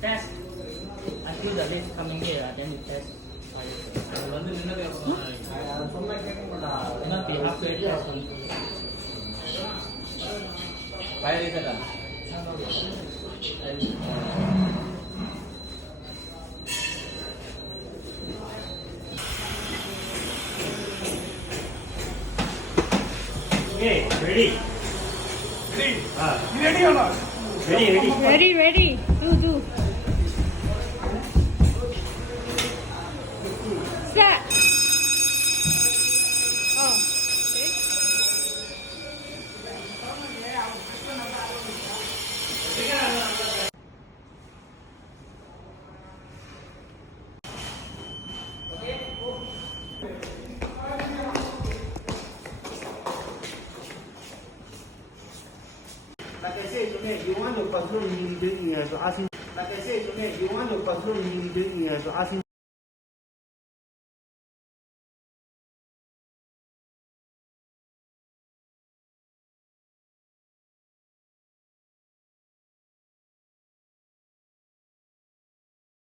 Test. Until the list coming here, then you test. Not be halfway test. Why is it? Okay, ready? Ready? You ready or not? Ready. Ready. Do. Start. Oh. Like I said, you want to control immediately, so asking. Like I said, you want to control immediately, so asking.